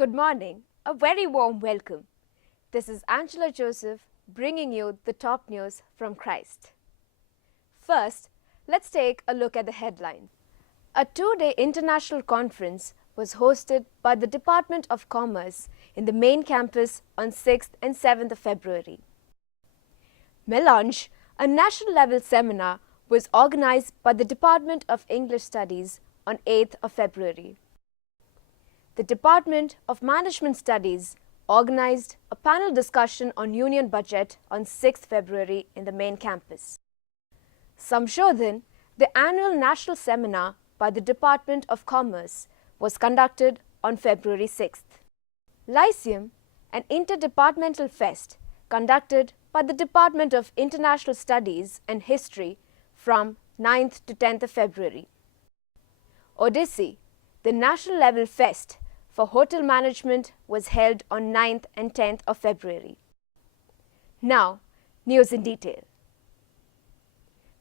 Good morning, a very warm welcome. This is Angela Joseph bringing you the top news from Christ. First, let's take a look at the headline. A two-day international conference was hosted by the Department of Commerce in the main campus on 6th and 7th of February. Melange, a national-level seminar, was organized by the Department of English Studies on 8th of February. The Department of Management Studies organized a panel discussion on Union Budget on 6th February in the main campus. Samshodhan, the annual national seminar by the Department of Commerce, was conducted on February 6th. Lyceum, an interdepartmental fest conducted by the Department of International Studies and History from 9th to 10th of February. Odyssey, the national-level fest for hotel management, was held on 9th and 10th of February. Now, news in detail.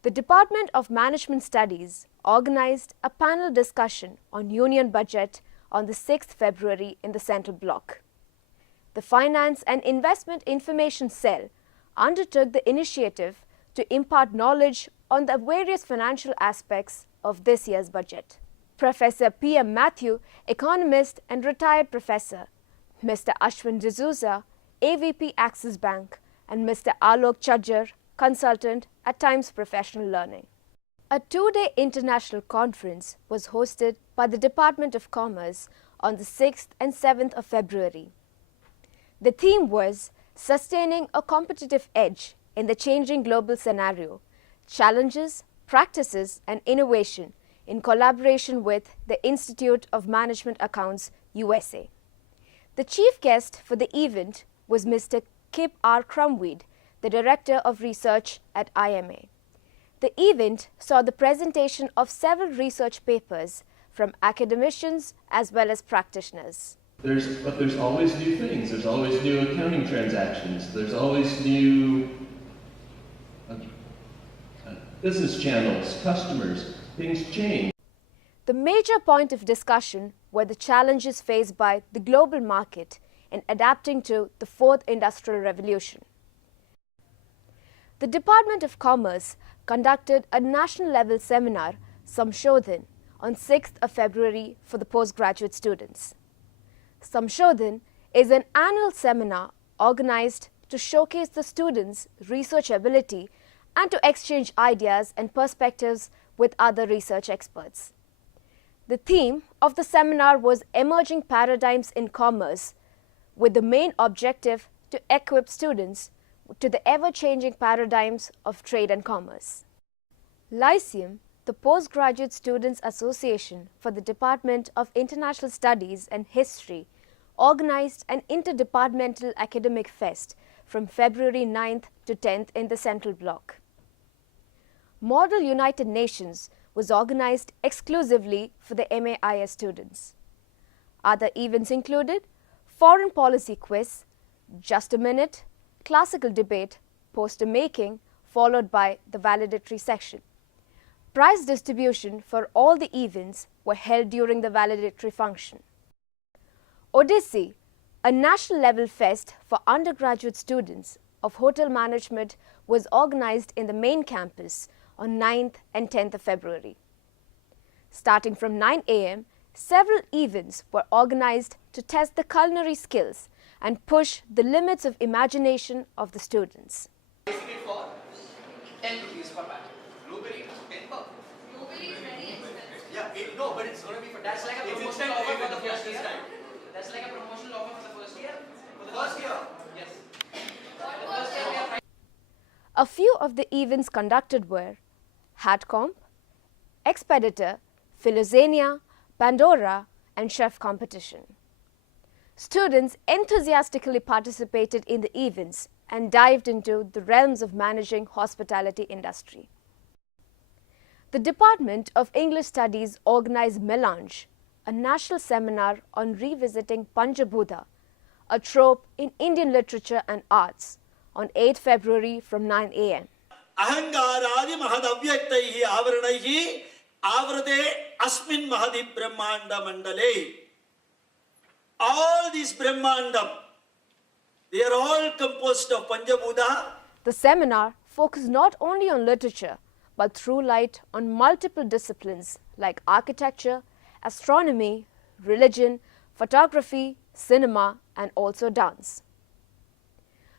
The Department of Management Studies organized a panel discussion on Union Budget on the 6th February in the Central Block. The Finance and Investment Information Cell undertook the initiative to impart knowledge on the various financial aspects of this year's budget. Professor P.M. Matthew, economist and retired professor, Mr. Ashwin D'Souza, AVP Axis Bank, and Mr. Alok Chajjar, consultant at Times Professional Learning. A two-day international conference was hosted by the Department of Commerce on the 6th and 7th of February. The theme was Sustaining a Competitive Edge in the Changing Global Scenario, Challenges, Practices and Innovation, in collaboration with the Institute of Management Accounts, USA. The chief guest for the event was Mr. Kip R. Crumweed, the Director of Research at IMA. The event saw the presentation of several research papers from academicians as well as practitioners. But there's always new things. There's always new accounting transactions. There's always new business channels, customers. Things change. The major point of discussion were the challenges faced by the global market in adapting to the fourth industrial revolution. The Department of Commerce conducted a national-level seminar, Samshodhan, on 6th of February for the postgraduate students. Samshodhan is an annual seminar organized to showcase the students' research ability and to exchange ideas and perspectives with other research experts. The theme of the seminar was Emerging Paradigms in Commerce, with the main objective to equip students to the ever-changing paradigms of trade and commerce. Lyceum, the Postgraduate Students Association for the Department of International Studies and History, organized an interdepartmental academic fest from February 9th to 10th in the Central Block. Model United Nations was organized exclusively for the MAIS students. Other events included Foreign Policy Quiz, Just a Minute, Classical Debate, Poster Making, followed by the Valedictory section. Prize distribution for all the events were held during the valedictory function. Odyssey, a national-level fest for undergraduate students of hotel management, was organized in the main campus on 9th and 10th of February. Starting from 9 a.m., several events were organized to test the culinary skills and push the limits of imagination of the students. For 10 rupees per packet. Blueberry, 10 per. Blueberry is very expensive. Yeah, no, but it's going to be for That's like a promotional offer for the first year. That's like a promotional offer for the first year. For the first year? Yes. For the first year, we are A few of the events conducted were HatComp, Expeditor, Philoxenia, Pandora, and Chef Competition. Students enthusiastically participated in the events and dived into the realms of managing hospitality industry. The Department of English Studies organized Melange, a national seminar on revisiting Panchabhuta, a trope in Indian literature and arts, on 8 February from 9 a.m. अहंगारादि महदव्यक्तैः आवरणैः आवृते अस्मिन् महदि ब्रह्मांड मंडले all this Brahmandam, they are all composed of Panchabhuta. The seminar focused not only on literature, but threw light on multiple disciplines like architecture, astronomy, religion, photography, cinema, and also dance.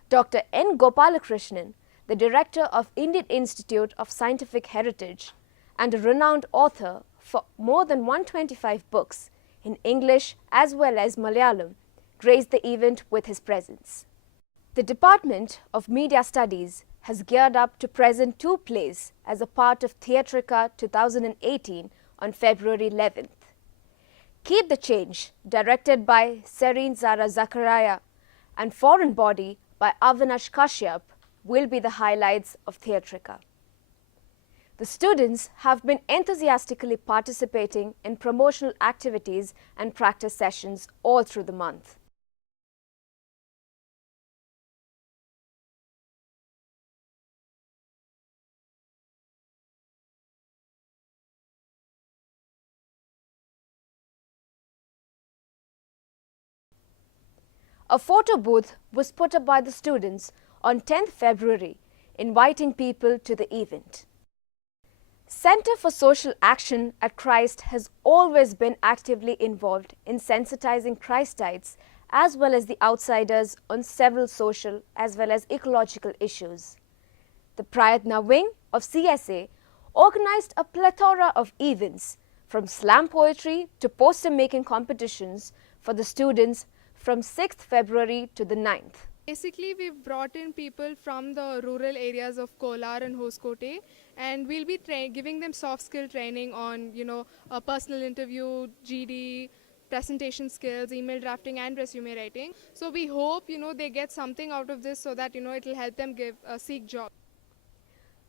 Dr. N. Gopalakrishnan, the director of Indian Institute of Scientific Heritage and a renowned author for more than 125 books in English as well as Malayalam, graced the event with his presence. The Department of Media Studies has geared up to present 2 plays as a part of Theatrica 2018 on February 11th. Keep the Change, directed by Serene Zara Zachariah, and Foreign Body by Avinash Kashyap will be the highlights of Theatrica. The students have been enthusiastically participating in promotional activities and practice sessions all through the month. A photo booth was put up by the students on 10th February, inviting people to the event. Center for Social Action at Christ has always been actively involved in sensitizing Christites as well as the outsiders on several social as well as ecological issues. The Prayatna wing of CSA organized a plethora of events, from slam poetry to poster making competitions for the students from 6th February to the 9th. Basically, we've brought in people from the rural areas of Kolar and Hoskote, and we'll be giving them soft skill training on, a personal interview, GD, presentation skills, email drafting and resume writing. So we hope, they get something out of this so that, it'll help them seek jobs.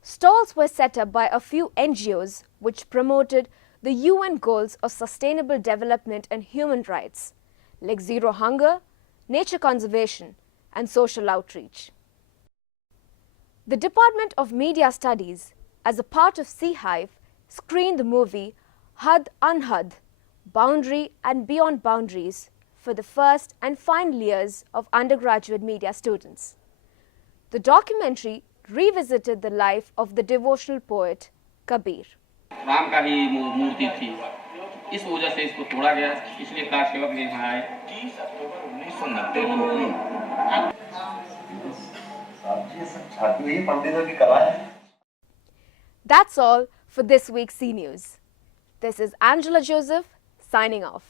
Stalls were set up by a few NGOs which promoted the UN goals of sustainable development and human rights, like zero hunger, nature conservation, and social outreach. The Department of Media Studies, as a part of C-Hive, screened the movie Had Unhad, Boundary and Beyond Boundaries for the first and final years of undergraduate media students. The documentary revisited the life of the devotional poet Kabir. Ram का ही मूर्ति थी, इस वजह से इसको तोड़ा गया, इसलिए car सेवक ने यहाँ आए 30 अक्टूबर 1990 को। That's all for this week's CNEWS. This is Angela Joseph signing off.